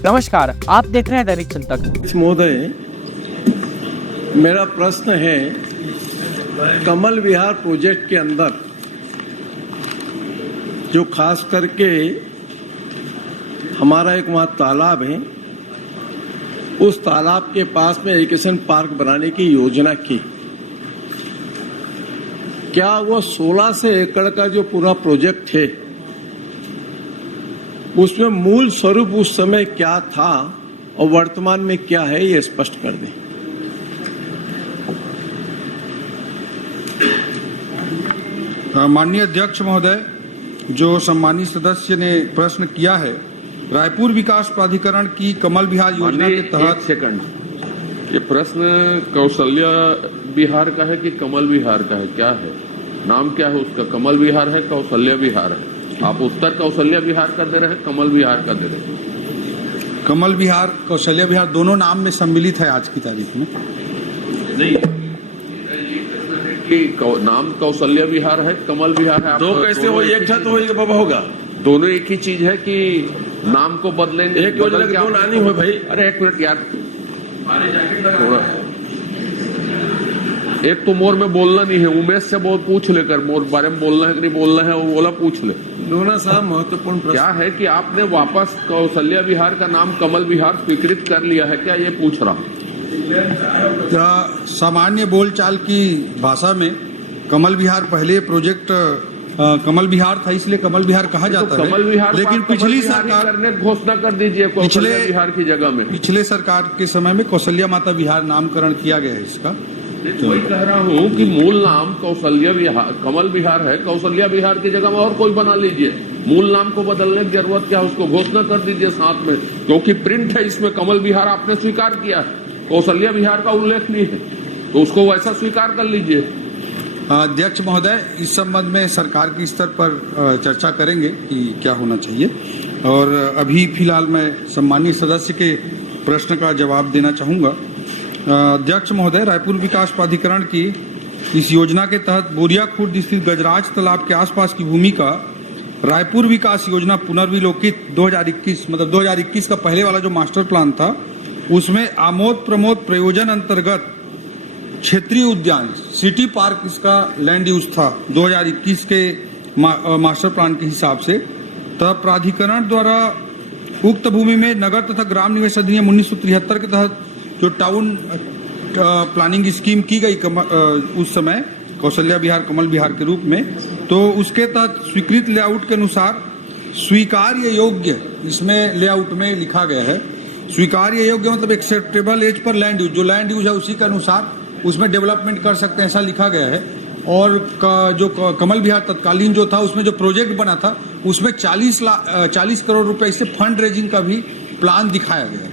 नमस्कार, आप देख रहे हैं दैनिक चिंतक। महोदय, मेरा प्रश्न है, कमल विहार प्रोजेक्ट के अंदर जो खास करके हमारा एक वहाँ तालाब है, उस तालाब के पास में एजुकेशन पार्क बनाने की योजना की, क्या वो 1600 एकड़ का जो पूरा प्रोजेक्ट है उसमें मूल स्वरूप उस समय क्या था और वर्तमान में क्या है, ये स्पष्ट कर दें। माननीय अध्यक्ष महोदय, जो सम्मानित सदस्य ने प्रश्न किया है, रायपुर विकास प्राधिकरण की कमल विहार योजना के तहत। एक सेकंड, ये प्रश्न कौशल्या विहार का है कि कमल विहार का है? क्या है नाम, क्या है उसका? कमल विहार है, कौशल्या विहार है? आप उत्तर कौशल्या विहार का दे रहे हैं, कमल विहार का दे रहे हैं? कमल विहार, कौशल्या विहार दोनों नाम में सम्मिलित है आज की तारीख में। नहीं, कि नाम कौशल्या विहार है, कमल विहार है। दो कैसे हो? एक था तो एक बाबा होगा। दोनों एक ही चीज है कि नाम को बदलेंगे? एक योजना के दो नानी हो भाई। अरे एक मिनट यार, थोड़ा एक तो मोर में बोलना नहीं है, उमेश से बहुत पूछ लेकर मोर बारे में बोलना है कि नहीं बोलना है, वो बोला पूछ ले। दोनों साहब महत्वपूर्ण प्रश्न क्या है कि आपने वापस कौशल्या विहार का नाम कमल विहार स्वीकृत कर लिया है क्या, ये पूछ रहा हूँ। सामान्य बोलचाल की भाषा में कमल विहार पहले प्रोजेक्ट कमल विहार था, इसलिए कमल विहार कहा जाता है। कमल विहार, लेकिन पिछली सरकार करने घोषणा कर दीजिए कौशल्या विहार की जगह में। पिछले सरकार के समय में कौशल्या माता विहार नामकरण किया गया है इसका। वही कह रहा हूँ कि मूल नाम कौशल्या विहार, कमल विहार है, कौशल्या विहार की जगह में और कोई बना लीजिए। मूल नाम को बदलने की जरूरत क्या, उसको घोषणा कर दीजिए साथ में, क्योंकि प्रिंट है इसमें कमल विहार आपने स्वीकार किया है, कौशल्या विहार का उल्लेख नहीं है, तो उसको वैसा स्वीकार कर लीजिए। अध्यक्ष महोदय, इस संबंध में सरकार के स्तर पर चर्चा करेंगे कि क्या होना चाहिए, और अभी फिलहाल मैं सम्मानीय सदस्य के प्रश्न का जवाब देना चाहूंगा। अध्यक्ष महोदय, रायपुर विकास प्राधिकरण की इस योजना के तहत बोरिया खुर्द स्थित गजराज तालाब के आसपास की भूमि का रायपुर विकास योजना पुनर्विलोकित 2021, मतलब 2021 का पहले वाला जो मास्टर प्लान था, उसमें आमोद प्रमोद प्रयोजन अंतर्गत क्षेत्रीय उद्यान सिटी पार्क इसका लैंड यूज था 2021 के मास्टर प्लान के हिसाब से। तब प्राधिकरण द्वारा उक्त भूमि में नगर तथा ग्राम निवेश अधिनियम 1973 के तहत जो टाउन प्लानिंग स्कीम की गई उस समय कौशल्या विहार कमल विहार के रूप में, तो उसके तहत स्वीकृत लेआउट के अनुसार स्वीकार्य योग्य, इसमें लेआउट में लिखा गया है स्वीकार्य योग्य मतलब एक्सेप्टेबल एज पर लैंड यूज, जो लैंड यूज है उसी के अनुसार उसमें डेवलपमेंट कर सकते हैं, ऐसा लिखा गया है। और जो कमल विहार तत्कालीन जो था, उसमें जो प्रोजेक्ट बना था उसमें 40 करोड़ रुपए से फंड रेजिंग का भी प्लान दिखाया गया था।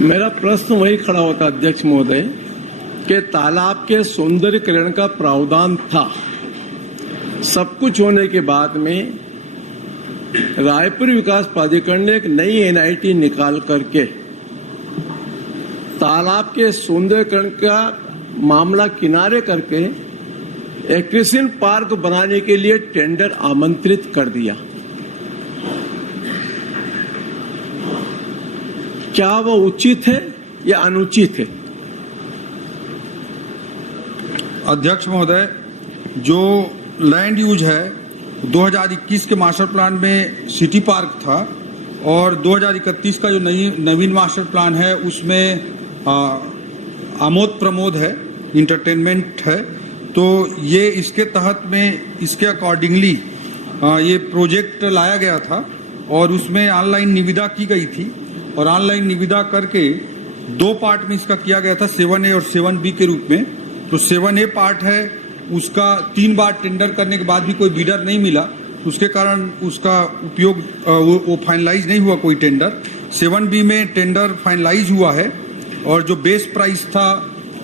मेरा प्रश्न वही खड़ा होता अध्यक्ष महोदय कि तालाब के सौंदर्यीकरण का प्रावधान था, सब कुछ होने के बाद में रायपुर विकास प्राधिकरण ने एक नई एनआईटी निकाल करके तालाब के सौंदर्यीकरण का मामला किनारे करके एजुकेशन पार्क बनाने के लिए टेंडर आमंत्रित कर दिया। क्या वो उचित है या अनुचित है? अध्यक्ष महोदय, जो लैंड यूज है 2021 के मास्टर प्लान में सिटी पार्क था, और 2031 का जो नवीन मास्टर प्लान है उसमें आमोद प्रमोद है, इंटरटेनमेंट है। तो ये इसके तहत में इसके अकॉर्डिंगली ये प्रोजेक्ट लाया गया था, और उसमें ऑनलाइन निविदा की गई थी, और ऑनलाइन निविदा करके दो पार्ट में इसका किया गया था, 7A और 7B के रूप में। तो 7A पार्ट है, उसका 3 बार टेंडर करने के बाद भी कोई बीडर नहीं मिला, उसके कारण उसका उपयोग वो फाइनलाइज नहीं हुआ कोई टेंडर। 7B में टेंडर फाइनलाइज हुआ है, और जो बेस प्राइस था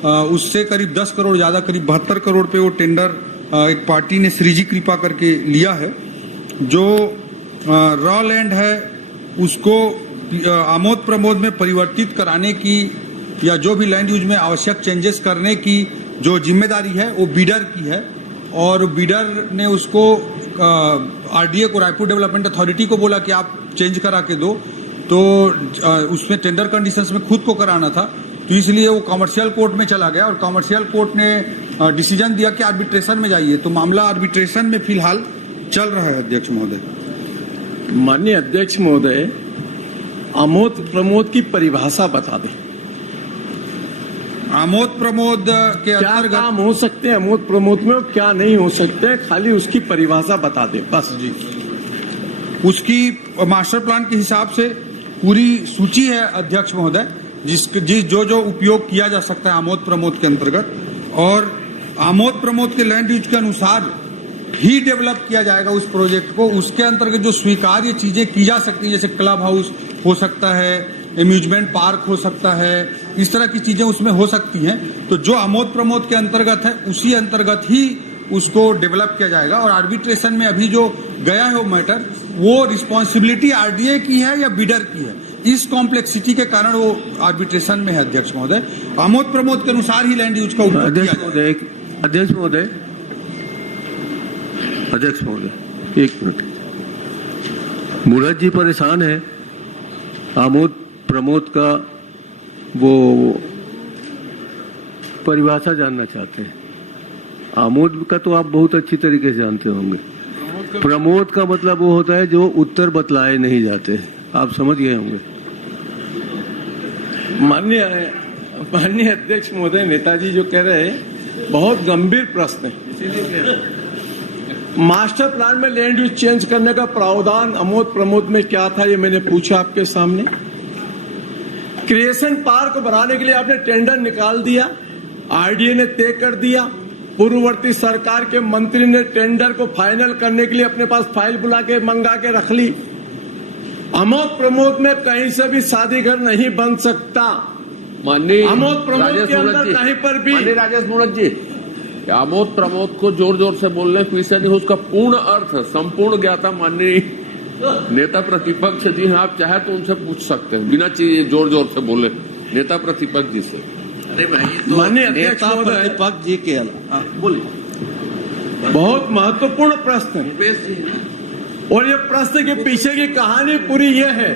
उससे करीब 10 करोड़ ज्यादा, करीब 72 करोड़ पे वो टेंडर एक पार्टी ने श्रीजी कृपा करके लिया है। जो रॉ लैंड है उसको आमोद प्रमोद में परिवर्तित कराने की, या जो भी लैंड यूज में आवश्यक चेंजेस करने की जो जिम्मेदारी है वो बीडर की है, और बीडर ने उसको आरडीए को, रायपुर डेवलपमेंट अथॉरिटी को बोला कि आप चेंज करा के दो, तो उसमें टेंडर कंडीशंस में खुद को कराना था, तो इसलिए वो कॉमर्शियल कोर्ट में चला गया और कॉमर्शियल कोर्ट ने डिसीजन दिया कि आर्बिट्रेशन में जाइए। तो मामला आर्बिट्रेशन में फिलहाल चल रहा है। अध्यक्ष महोदय, माननीय अध्यक्ष महोदय, आमोद प्रमोद की परिभाषा बता दें। आमोद प्रमोद के क्या अंतर्गत काम हो सकते हैं आमोद प्रमोद में और क्या नहीं हो सकते हैं, खाली उसकी परिभाषा बता दें बस। जी, उसकी मास्टर प्लान के हिसाब से पूरी सूची है अध्यक्ष महोदय, जिस जो उपयोग किया जा सकता है आमोद प्रमोद के अंतर्गत, और आमोद प्रमोद के लैंड यूज के अनुसार ही डेवलप किया जाएगा उस प्रोजेक्ट को। उसके अंतर्गत जो स्वीकार्य चीजें की जा सकती है, जैसे क्लब हाउस हो सकता है, एम्यूजमेंट पार्क हो सकता है, इस तरह की चीजें उसमें हो सकती हैं। तो जो आमोद प्रमोद के अंतर्गत है उसी अंतर्गत ही उसको डेवलप किया जाएगा। और आर्बिट्रेशन में अभी जो गया है वो मैटर, वो रिस्पॉन्सिबिलिटी आरडीए की है या बिडर की है, इस कॉम्प्लेक्सिटी के कारण वो आर्बिट्रेशन में है। अध्यक्ष महोदय, आमोद प्रमोद के अनुसार ही लैंड यूज का उपयोग किया जाएगा। अध्यक्ष महोदय, अध्यक्ष महोदय, एक मिनट। मुराद जी परेशान है, आमोद प्रमोद का वो परिभाषा जानना चाहते हैं। आमोद का तो आप बहुत अच्छी तरीके से जानते होंगे। प्रमोद का मतलब वो होता है जो उत्तर बतलाए नहीं जाते, आप समझ गए होंगे। माननीय अध्यक्ष महोदय, नेताजी जो कह रहे हैं बहुत गंभीर प्रश्न है। मास्टर प्लान में लैंड यूज चेंज करने का प्रावधान आमोद प्रमोद में क्या था, ये मैंने पूछा आपके सामने। क्रिएशन पार्क बनाने के लिए आपने टेंडर निकाल दिया, आरडीए ने तय कर दिया, पूर्ववर्ती सरकार के मंत्री ने टेंडर को फाइनल करने के लिए अपने पास फाइल बुला के मंगा के रख ली। आमोद प्रमोद में कहीं से भी शादी घर नहीं बन सकता। माननीय आमोद प्रमोद के अंदर कहीं पर भी। माननीय राजेश मूणत जी, आमोद प्रमोद को जोर जोर से बोलने की विषय नहीं, उसका पूर्ण अर्थ संपूर्ण ज्ञाता माननीय नेता प्रतिपक्ष जी हैं, आप चाहे तो उनसे पूछ सकते हैं बिना जोर जोर से बोले, नेता प्रतिपक्ष जी से। अरे भाई, माननीय अध्यक्ष महोदय, प्रतिपक्ष जी के बोलिए। बहुत महत्वपूर्ण प्रश्न है और ये प्रश्न के पीछे की कहानी पूरी ये है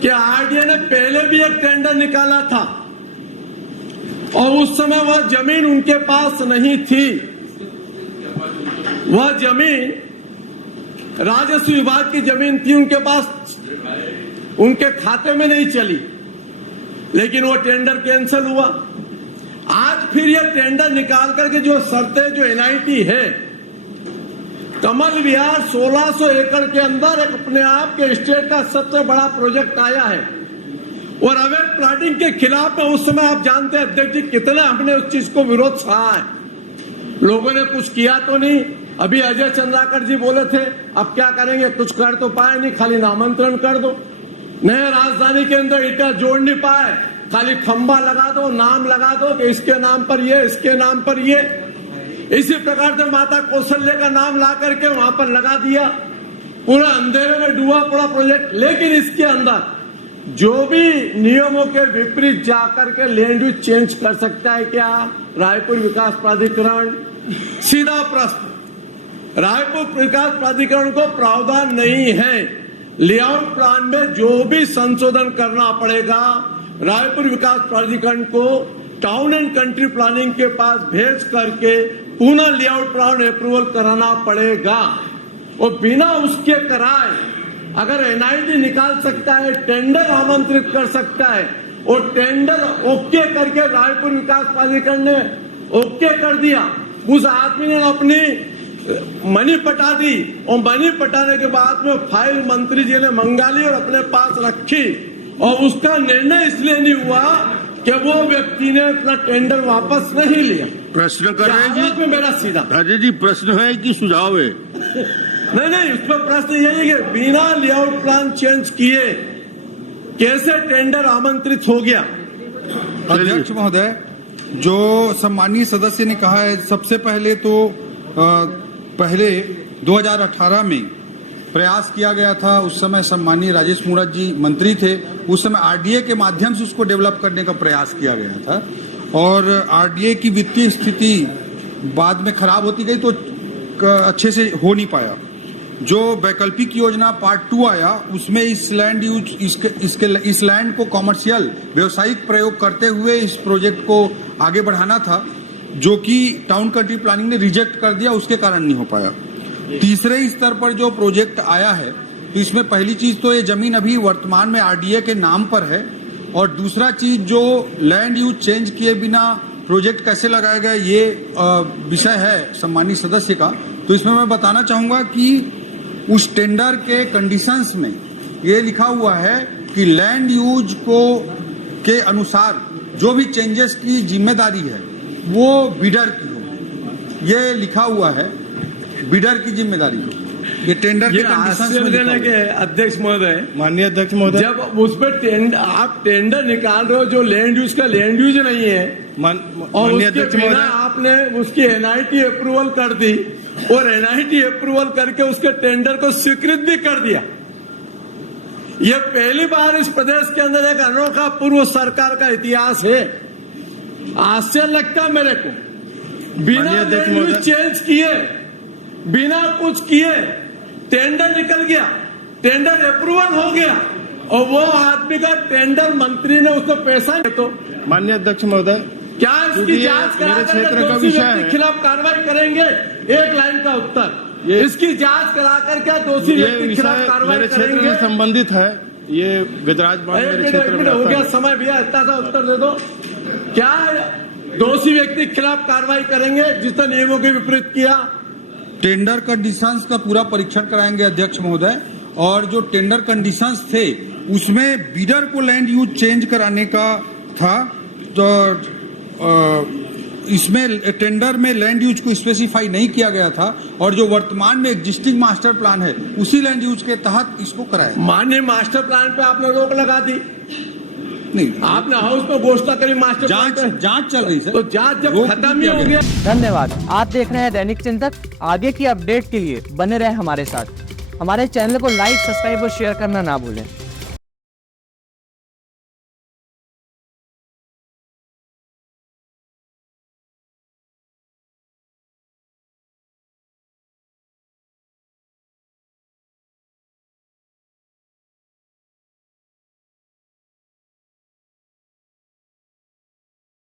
कि आरडीए ने पहले भी एक टेंडर निकाला था और उस समय वह जमीन उनके पास नहीं थी। वह जमीन राजस्व विभाग की जमीन थी, उनके पास, उनके खाते में नहीं चली, लेकिन वो टेंडर कैंसिल हुआ। आज फिर ये टेंडर निकाल करके जो शर्तें, जो एनआईटी है, कमल विहार 1600 एकड़ के अंदर एक अपने आप के स्टेट का सबसे बड़ा प्रोजेक्ट आया है और अवैध प्लाटिंग के खिलाफ में उस समय आप जानते हैं अध्यक्ष जी कितना हमने उस चीज को विरोध सहा है। लोगों ने कुछ किया तो नहीं। अभी अजय चंद्राकर जी बोले थे अब क्या करेंगे, कुछ कर तो पाए नहीं, खाली नामांतरण कर दो। नए राजधानी के अंदर ईटा जोड़ नहीं पाए, खाली खंबा लगा दो, नाम लगा दो कि इसके नाम पर ये, इसके नाम पर ये। इसी प्रकार से माता कौशल्या का नाम ला करके वहां पर लगा दिया, पूरा अंधेरे में डूबा पड़ा प्रोजेक्ट। लेकिन इसके अंदर जो भी नियमों के विपरीत जाकर के लैंड यूज चेंज कर सकता है क्या रायपुर विकास प्राधिकरण? सीधा प्रश्न, रायपुर विकास प्राधिकरण को प्रावधान नहीं है। लेआउट प्लान में जो भी संशोधन करना पड़ेगा रायपुर विकास प्राधिकरण को टाउन एंड कंट्री प्लानिंग के पास भेज करके पुनः लेआउट प्लान अप्रूवल कराना पड़ेगा। और बिना उसके कराए अगर एनआईटी निकाल सकता है, टेंडर आमंत्रित कर सकता है और टेंडर ओके करके रायपुर विकास प्राधिकरण ने ओके कर दिया, उस आदमी ने अपनी मनी पटा दी और मनी पटाने के बाद में फाइल मंत्री जी ने मंगा ली और अपने पास रखी और उसका निर्णय इसलिए नहीं हुआ कि वो व्यक्ति ने अपना टेंडर वापस नहीं लिया। प्रश्न कर रहे हैं जी, मेरा सीधा राजेश जी, प्रश्न है कि सुझाव है? नहीं, उस पर प्रश्न यही है कि बिना लेआउट प्लान चेंज किए कैसे टेंडर आमंत्रित हो गया? अध्यक्ष महोदय, जो सम्मानीय सदस्य ने कहा है, सबसे पहले तो पहले 2018 में प्रयास किया गया था। उस समय सम्मानीय राजेश मूणत जी मंत्री थे, उस समय आरडीए के माध्यम से उसको डेवलप करने का प्रयास किया गया था और आरडीए की वित्तीय स्थिति बाद में खराब होती गई तो अच्छे से हो नहीं पाया। जो वैकल्पिक योजना पार्ट 2 आया उसमें इस लैंड यूज इस लैंड को कॉमर्शियल व्यवसायिक प्रयोग करते हुए इस प्रोजेक्ट को आगे बढ़ाना था, जो कि टाउन कंट्री प्लानिंग ने रिजेक्ट कर दिया, उसके कारण नहीं हो पाया। तीसरे स्तर पर जो प्रोजेक्ट आया है तो इसमें पहली चीज तो ये जमीन अभी वर्तमान में आरडीए के नाम पर है, और दूसरा चीज जो लैंड यूज चेंज किए बिना प्रोजेक्ट कैसे लगाया गया ये विषय है सम्मानित सदस्य का। तो इसमें मैं बताना चाहूंगा कि उस टेंडर के कंडीशंस में ये लिखा हुआ है कि लैंड यूज को के अनुसार जो भी चेंजेस की जिम्मेदारी है वो बिडर की हो, ये लिखा हुआ है, बिडर की जिम्मेदारी हो। ये टेंडर के कंडीशंस में लिखा हुआ है। अध्यक्ष महोदय, माननीय अध्यक्ष महोदय, जब उस पर आप टेंडर निकाल रहे हो जो लैंड यूज का लैंड यूज नहीं है और माननीय उसके अध्यक्ष बिना महोदय, आपने उसकी एनआईटी अप्रूवल कर दी और एनआईटी अप्रूवल करके उसके टेंडर को स्वीकृत भी कर दिया। यह पहली बार इस प्रदेश के अंदर एक अनोखा पूर्व सरकार का इतिहास है। आश्चर्य लगता मेरे को, बिना लैंड यूज चेंज किए, बिना कुछ किए टेंडर निकल गया, टेंडर अप्रूवल हो गया और वो आदमी का टेंडर मंत्री ने उसको पैसा नहीं। तो माननीय अध्यक्ष महोदय, क्या इसकी जांच करा मेरे क्षेत्र करके का दोषी विषय व्यक्ति है। के खिलाफ कार्रवाई करेंगे? एक लाइन का उत्तर, इसकी जांच करा कर क्या दोषी ये व्यक्ति के खिलाफ विषय कार्रवाई मेरे क्षेत्र करेंगे? से संबंधित है। ये विदराजमान मेरे क्षेत्र में हो आता गया है। समय भैया, इतना सा उत्तर दे दो। क्या दोषी व्यक्ति के खिलाफ कार्रवाई करेंगे जिसने नियमों के विपरीत किया? टेंडर कंडीशंस का पूरा परीक्षण कराएंगे अध्यक्ष महोदय, और जो टेंडर कंडीशंस थे उसमें बिडर को लैंड यूज चेंज कराने का था, तो इसमें टेंडर में लैंड यूज को स्पेसिफाई नहीं किया गया था, और जो वर्तमान में एग्जिस्टिंग मास्टर प्लान है उसी लैंड यूज के तहत इसको कराया। माननीय मास्टर प्लान पे आपने रोक लगा दी, नहीं, आपने हाउस में घोषणा करी मास्टर प्लान पे, जांच चल रही सर, तो जांच जब रोक खत्म ही दिया हो गया। गया। धन्यवाद। आप देख रहे हैं दैनिक चिंतक। आगे की अपडेट के लिए बने रहे हमारे साथ। हमारे चैनल को लाइक, सब्सक्राइब और शेयर करना ना भूलें।